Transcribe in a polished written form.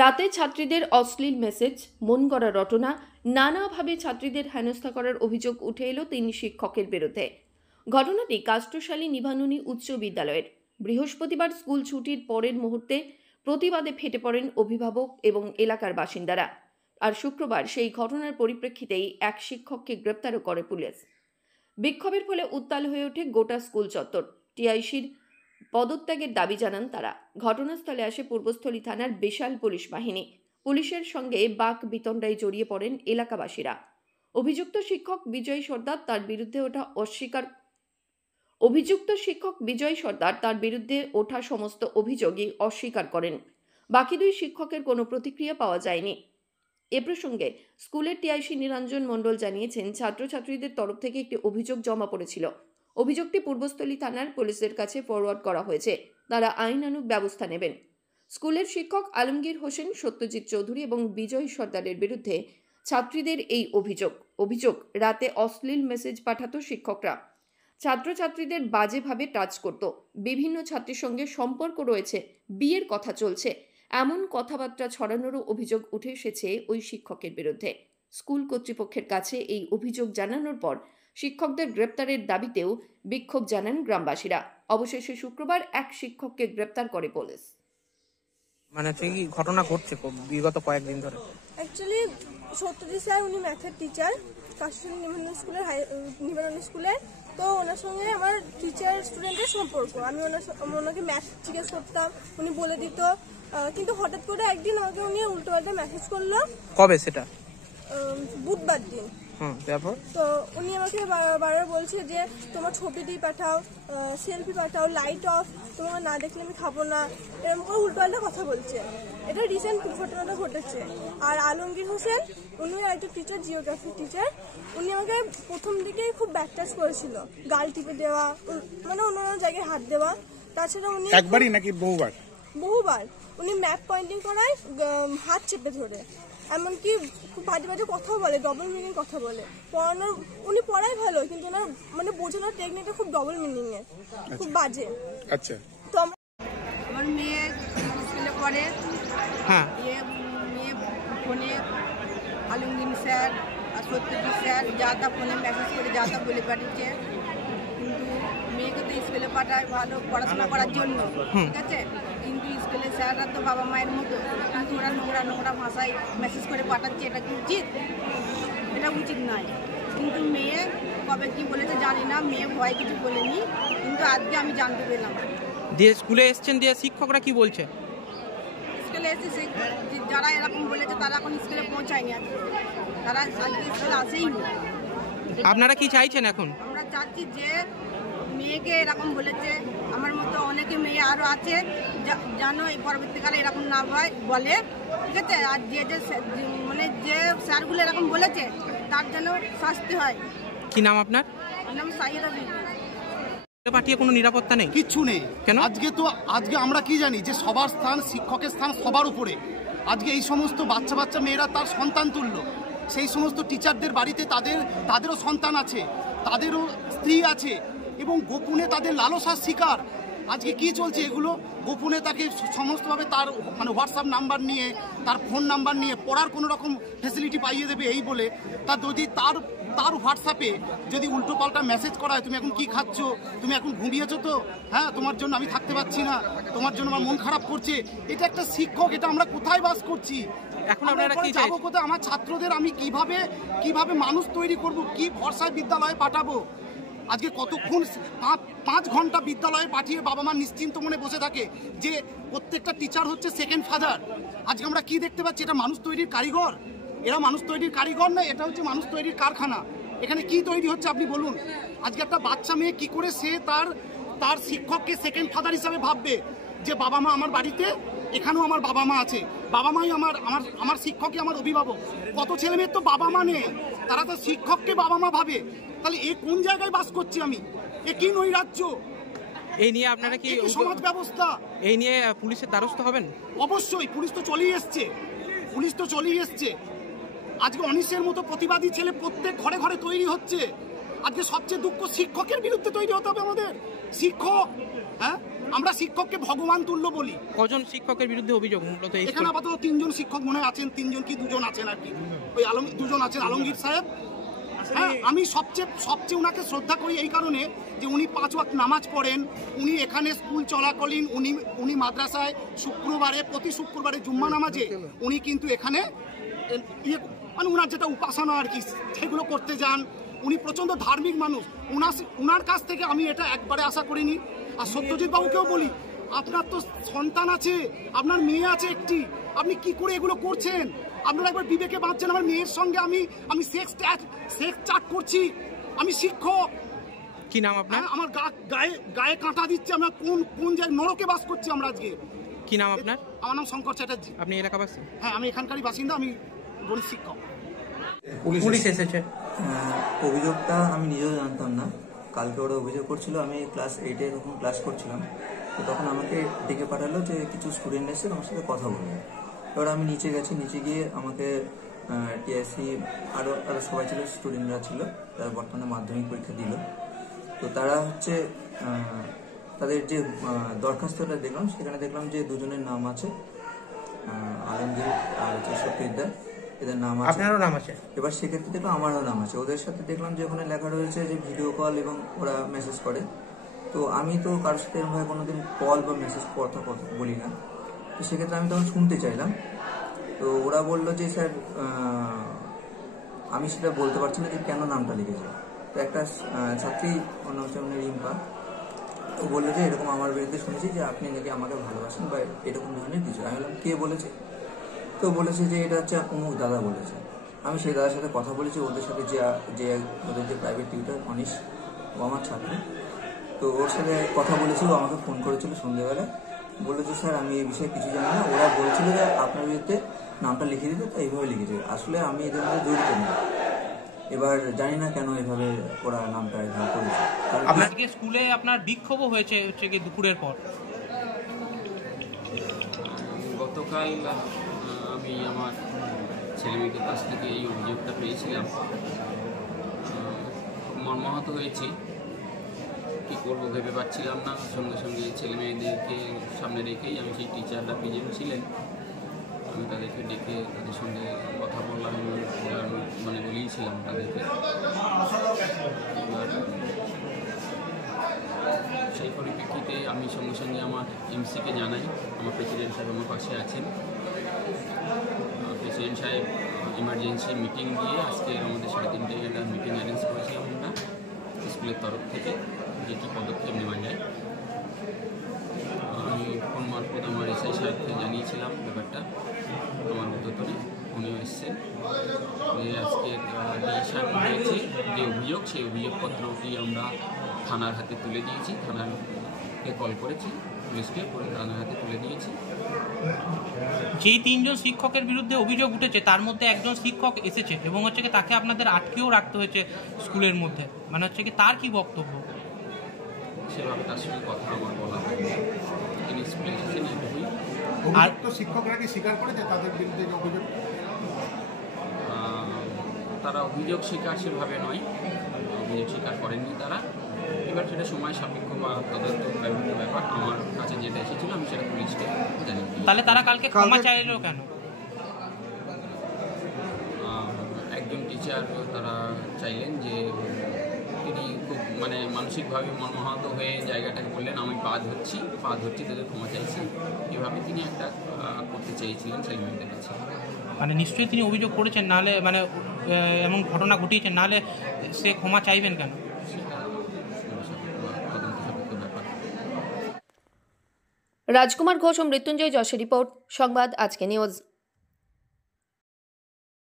রাতে ছাত্রীদের অশ্লীল মেসেজ, মন গড়া রটনা, নানাভাবে ছাত্রীদের হেনস্থা করার অভিযোগ উঠে এলো 3 শিক্ষকের বিরুদ্ধে। ঘটনাটি কাষ্টশালী নিভানুনি উচ্চ বিদ্যালয়ের। বৃহস্পতিবার স্কুল ছুটির পরের মুহূর্তে প্রতিবাদে ফেটে পড়েন অভিভাবক এবং এলাকার বাসিন্দারা। আর শুক্রবার সেই ঘটনার পরিপ্রেক্ষিতেই এক শিক্ষককে গ্রেপ্তারও করে পুলিশ। বিক্ষোভের ফলে উত্তাল হয়ে ওঠে গোটা স্কুল চত্বর। টিআইসির পদত্যাগের দাবি জানান তারা। ঘটনাস্থলে আসে পূর্বস্থলী থানার বিশাল পুলিশ বাহিনী। পুলিশের সঙ্গে বাক বিতণ্ডায় জড়িয়ে পড়েন এলাকাবাসীরা। অভিযুক্ত শিক্ষক বিজয় সর্দার তার বিরুদ্ধে ওঠা সমস্ত অভিযোগই অস্বীকার করেন। বাকি 2 শিক্ষকের কোনো প্রতিক্রিয়া পাওয়া যায়নি। এ প্রসঙ্গে স্কুলের টিআইসি নিরঞ্জন মণ্ডল জানিয়েছেন, ছাত্রছাত্রীদের তরফ থেকে একটি অভিযোগ জমা পড়েছিল। অভিযোগটি পূর্বস্থলী থানার পুলিশের কাছে ফরওয়ার্ড করা হয়েছে। তারা আইনানুগ ব্যবস্থা নেবেন। স্কুলের শিক্ষক আলমগীর হোসেন, সত্যজিৎ চৌধুরী এবং বিজয় সর্দারের বিরুদ্ধে ছাত্রীদের এই অভিযোগ রাতে অশ্লীল মেসেজ পাঠাতো শিক্ষকরা, ছাত্রছাত্রীদের বাজেভাবে টাচ করত, বিভিন্ন ছাত্রীর সঙ্গে সম্পর্ক রয়েছে, বিয়ের কথা চলছে, এমন কথাবার্তা ছড়ানোরও অভিযোগ উঠে এসেছে ওই শিক্ষকের বিরুদ্ধে। স্কুল কর্তৃপক্ষের কাছে এই অভিযোগ জানানোর পর শিক্ষকদের গ্রেপ্তারের দাবিতেও বিক্ষোভ জানান গ্রামবাসীরা। অবশেষে শুক্রবার এক শিক্ষককে গ্রেপ্তার করে পুলিশ। মানে কি ঘটনা ঘটছে বিগত কয়েকদিন ধরে? অ্যাকচুয়ালি সত্যজিৎ স্যার, উনি ম্যাথের টিচার কাষ্টশালী নিভানুনি স্কুলের। তো ওনার সঙ্গে আমার টিচার স্টুডেন্টের সম্পর্ক। আমি ওনাকে ম্যাথ জিজ্ঞেস করতাম, উনি বলে দিত। কিন্তু হঠাৎ করে একদিন আমাকে উনি উল্টোপাল্টা মেসেজ করলো। কবে সেটা? বুধবার দিন। তো উনি আমাকে বারবার বলছে যে তোমার ছবি দিয়ে পাঠাও, সেলফি পাঠাও, লাইট অফ, তোমাকে না দেখলে আমি খাবো না, এরকম করে উল্টোপাল্টা কথা বলছে। এটা রিসেন্ট ঘটনাটা ঘটেছে। আর আলমগীর হোসেন, উনি একটা টিচার, জিওগ্রাফি টিচার। উনি আমাকে প্রথম দিকেই খুব ব্যাক টাচ করেছিল, গাল টিপে দেওয়া, মানে অন্য জায়গায় হাত দেওয়া। তাছাড়া উনি একবারই নাকি বহুবার উনি ম্যাপ পয়েন্টিং করায় হাত চেপে ধরে, এমনকি খুব বাজে বাজে কথাও বলে, ডবল মিনিং কথা বলে। পড়ানোর উনি পড়ায় ভালো, কিন্তু ওনার মানে বোঝানোর টেকনিকটা খুব ডবল মিনিং এর, খুব বাজে। আচ্ছা, তো আমার মেয়ে স্কুলে পড়ে। হ্যাঁ, মেয়ে ফোনে আলমগীর স্যার আর সত্যজিৎ স্যার যা তা ফোনে মেসেজ করে যা তা বলে পাঠিয়েছে। কিন্তু মেয়েকে তো স্কুলে পাঠায় ভালো পড়াশোনা করার জন্য, ঠিক আছে, কিন্তু স্কুলের স্যাররা তো বাবা মায়ের মতো, কিন্তু ওরা নোংরা ভাষায় মেসেজ করে পাঠাচ্ছে। এটা কি উচিত? এটা উচিত নয়। কিন্তু মেয়ে কবে কি বলেছে জানি না, মেয়ে ভয় কিছু বলেনি, কিন্তু আজকে আমি জানতে পেলাম। দিয়ে স্কুলে এসছেন, দিয়ে শিক্ষকরা কি বলছে? স্কুলে এসেছে যারা এরকম বলেছে তারা এখন স্কুলে পৌঁছায়নি, তারা আজকে স্কুলে আসেইনি। আপনারা কি চাইছেন এখন? আমরা চাচ্ছি যে মেয়েকে এরকম বলেছে, আমার মতো অনেকে মেয়ে আরো আছে জানো, এই পরবর্তীকালে এরকম না হয় বলে, ঠিক আছে। আর যে স্যারগুলো এরকম বলেছে তার জন্য শাস্তি হয়। কি নাম আপনার? নাম সাহিরা বিবি। পাঠিয়ে কোনো নিরাপত্তা নেই? কিচ্ছু নেই। কেন? আজকে আমরা কি জানি যে সবার স্থান, শিক্ষকের স্থান সবার উপরে। আজকে এই সমস্ত বাচ্চা মেয়েরা তার সন্তান তুললো, সেই সমস্ত টিচারদের বাড়িতে তাদেরও সন্তান আছে, তাদেরও স্ত্রী আছে, এবং গোপনে তাদের লালসার শিকার। আজকে কি চলছে এগুলো? গোপনে তাকে সমস্তভাবে তার মানে হোয়াটসঅ্যাপ নাম্বার নিয়ে, তার ফোন নাম্বার নিয়ে পড়ার কোনো রকম ফেসিলিটি পাইয়ে দেবে এই বলে, যদি তার হোয়াটসঅ্যাপে যদি উল্টো পাল্টা মেসেজ করা হয়, তুমি এখন কি খাচ্ছ, তুমি এখন ঘুমিয়েছো তো, হ্যাঁ তোমার জন্য আমি থাকতে পারছি না, তোমার জন্য আমার মন খারাপ করছে। এটা একটা শিক্ষক, এটা আমরা কোথায় বাস করছি? এখন আপনারা কি যাবো কোথায়? আমার ছাত্রদের আমি কিভাবে মানুষ তৈরি করব, কি ভরসায় বিদ্যালয়ে পাঠাবো? আজকে কতক্ষণ 5 ঘন্টা বিদ্যালয়ে পাঠিয়ে বাবা মা নিশ্চিন্ত মনে বসে থাকে যে প্রত্যেকটা টিচার হচ্ছে সেকেন্ড ফাদার। আজকে আমরা কি দেখতে পাচ্ছি? এটা মানুষ তৈরির কারিগর? এরা মানুষ তৈরির কারিগর না, এটা হচ্ছে মানুষ তৈরির কারখানা। এখানে কি তৈরি হচ্ছে আপনি বলুন? আজকে একটা বাচ্চা মেয়ে কি করে সে তার শিক্ষককে সেকেন্ড ফাদার হিসাবে ভাববে যে বাবা মা আমার বাড়িতে, এখানেও আমার বাবা মা আছে, বাবা মাই আমার শিক্ষকই আমার অভিভাবক। কত ছেলে মেয়ের তো বাবা মা নেই, তারা তো শিক্ষককে বাবা মা ভাবে। তাহলে এ কোন জায়গায় বাস করছি আমি? এ কি নৈরাজ্য? এই নিয়ে আপনারা কি সমাজ ব্যবস্থা, এই নিয়ে পুলিশের দ্বারস্থ হবেন? অবশ্যই, পুলিশ তো চলেই এসছে। আজকে অনিশের মতো প্রতিবাদী ছেলে প্রত্যেক ঘরে ঘরে তৈরি হচ্ছে। আজকে সবচেয়ে দুঃখ শিক্ষকের বিরুদ্ধে তৈরি হতে হবে আমাদের। শিক্ষক, হ্যাঁ, আমরা শিক্ষককে ভগবান তুল্য বলি। কজন শিক্ষকের বিরুদ্ধে অভিযোগ মূলত এই এখানে আপাতত 3 জন শিক্ষক মনে হয় আছেন, 3 জন কি 2 জন আছেন আর কি, ওই 2 জন আছেন, আলমগীর সাহেব। হ্যাঁ, আমি সবচেয়ে ওনাকে শ্রদ্ধা করি এই কারণে যে উনি 5 ওয়াক্ত নামাজ পড়েন। উনি এখানে স্কুল চলাকালীন উনি মাদ্রাসায় প্রতি শুক্রবারে জুম্মা নামাজে উনি কিন্তু এখানে মানে ওনার যেটা উপাসনা আর কি সেগুলো করতে যান। উনি প্রচণ্ড ধার্মিক মানুষ। ওনার কাছ থেকে আমি এটা একবারে আশা করিনি। আর সত্যজিৎ বাবুকেও বলি, আপনার তো সন্তান আছে, আপনার মেয়ে আছে একটি, আপনি কি করে এগুলো করছেন? আপনারা একবার বিবেকে বাঁধছেন। আমার মেয়ের সঙ্গে আমি সেক্স চ্যাট করছি, আমি শিক্ষক। কি নাম আপনার? আমার গায়ে কাঁটা দিচ্ছে। আমরা কোন জায়গায় নরকে বাস করছি আমরা আজকে। কি নাম আপনার? আমার নাম শঙ্কর চ্যাটার্জি। আপনি এলাকাবাসী? হ্যাঁ, আমি এখানকারই বাসিন্দা, আমি গণিত শিক্ষক। পুলিশ এসেছে। অভিযোগটা আমি নিজেও জানতাম না। কালকে ওরা অভিযোগ করছিল, আমি ক্লাস 8-এ তখন ক্লাস করছিলাম। তো তখন আমাকে ডেকে পাঠালো যে কিছু স্টুডেন্ট এসে আমার সাথে কথা বলবে। এবার আমি নিচে গেছি, নিচে গিয়ে আমাকে টিআইসি আরও সবাই ছিল, স্টুডেন্টরা ছিল, তারা বর্তমানে মাধ্যমিক পরীক্ষা দিল। তো তারা হচ্ছে তাদের যে দরখাস্তটা দেখলাম, সেখানে দেখলাম যে 2 জনের নাম আছে, আলমগীর আর হচ্ছে সত্যজিৎ, এদের নাম আছে। আপনারও নাম আছে? এবার সেক্ষেত্রে দেখলাম আমারও নাম আছে। ওদের সাথে দেখলাম যে ওখানে লেখা রয়েছে যে ভিডিও কল এবং ওরা মেসেজ করে। তো আমি তো কারোর সাথে এরকমভাবে কোনোদিন কল বা মেসেজ কথা বলি না। তো সেক্ষেত্রে আমি তখন শুনতে চাইলাম। তো ওরা বললো যে স্যার আমি সেটা বলতে পারছি না যে কেন নামটা লিখেছে। তো একটা ছাত্রী, ওর নাম হচ্ছে রিম্পা, ও বললো যে এরকম আমার বিরুদ্ধে শুনেছি যে আপনি নাকি আমাকে ভালোবাসেন বা এরকম ধরনের কিছু। আমি বললাম কে বলেছে? তো বলেছে যে এটা হচ্ছে অমুক দাদা বলেছে। আমি সেই দাদার সাথে কথা বলেছি, ওদের সাথে যে ওদের যে প্রাইভেট টিউটর অনিশ, ও আমার ছাত্র। তো ওর সাথে কথা বলেছি, ও আমাকে ফোন করেছিল সন্ধ্যেবেলা, বললো যে স্যার আমি এই বিষয়ে কিছু জানি না, ওরা বলছিল যে আপনার বিরুদ্ধে নামটা লিখে দিতে, তো এইভাবে লিখেছে। আসলে আমি এদের মধ্যে জড়িত না। এবার জানি না কেন এভাবে ওরা নামটা এভাবে করেছে। আপনাকে স্কুলে আপনার বিক্ষোভও হয়েছে হচ্ছে কি দুপুরের পর? গতকাল আমি আমার ছেলেমেয়েদের কাছ থেকে এই অভিযোগটা পেয়েছিলাম। মর্মাহত হয়েছি, কী করবো ভেবে পাচ্ছিলাম না। সঙ্গে সঙ্গে ছেলেমেয়েদেরকে সামনে রেখেই আমি সেই টিচাররা প্রেজেন্ট ছিলেন, আমি তাদেরকে ডেকে তাদের সঙ্গে কথা বললাম, মানে বলিয়েছিলাম তাদেরকে। এবার সেই পরিপ্রেক্ষিতে আমি সঙ্গে সঙ্গে আমার এমসিকে জানাই। আমার প্রেসিডেন্ট সাহেব আমার পাশে আছেন। প্রেসিডেন্ট সাহেব ইমার্জেন্সি মিটিং দিয়ে আজকে আমাদের 3:30টায় একটা মিটিং অ্যারেঞ্জ করেছিলাম আমরা স্কুলের তরফ থেকে, যে কী পদক্ষেপ নেওয়া যায়। আমি ফোন মারফত আমার এসআই সাহেবকে জানিয়েছিলাম ব্যাপারটা, আমার উদ্যোতনে উনিও এসছেন। আজকে ডিসিশন হয়েছে যে অভিযোগ, সেই অভিযোগপত্রটি আমরা থানার হাতে তুলে দিয়েছি। থানারকে কল করেছি, পুলিশকে করে থানার হাতে তুলে দিয়েছি। যেই 3 জন শিক্ষকের বিরুদ্ধে অভিযোগ উঠেছে তার মধ্যে একজন শিক্ষক এসেছে এবং হচ্ছে কি তাকে আপনাদের আটকেও রাখতে হয়েছে স্কুলের মধ্যে, মানে হচ্ছে কি তার কি বক্তব্য? সেভাবে তার সঙ্গে কথা আমার বলা হয়নি, তিনি স্কুলে এসেছেন এইটুকুই। আর তো শিক্ষকরা কি স্বীকার করেছে তাদের বিরুদ্ধে যে অভিযোগ? তারা অভিযোগ স্বীকার সেভাবে নয়, অভিযোগ স্বীকার করেননি তারা। এবার সেটা সময় সাপেক্ষ বা তদন্ত ব্যাপার। আমার কাছে যেটা এসেছিল আমি সেটা পুলিশকে জানিয়ে দিই। তাহলে তারা কালকে ক্ষমা চাইলো কেন? একজন টিচার তারা চাইলেন যে তিনি খুব মানে মানসিকভাবে মর্মাহত হয়ে জায়গাটাকে বললেন আমি পা ধরছি তাদের ক্ষমা চাইছি। এভাবে তিনি একটা করতে চেয়েছিলেন ছেলেমেয়েদের কাছে। মানে নিশ্চয়ই তিনি অভিযোগ করেছেন, নাহলে মানে এমন ঘটনা ঘটিয়েছেন, নাহলে সে ক্ষমা চাইবেন কেন? রাজকুমার ঘোষ ও মৃত্যুঞ্জয় যশের রিপোর্ট, সংবাদ আজকে নিউজ।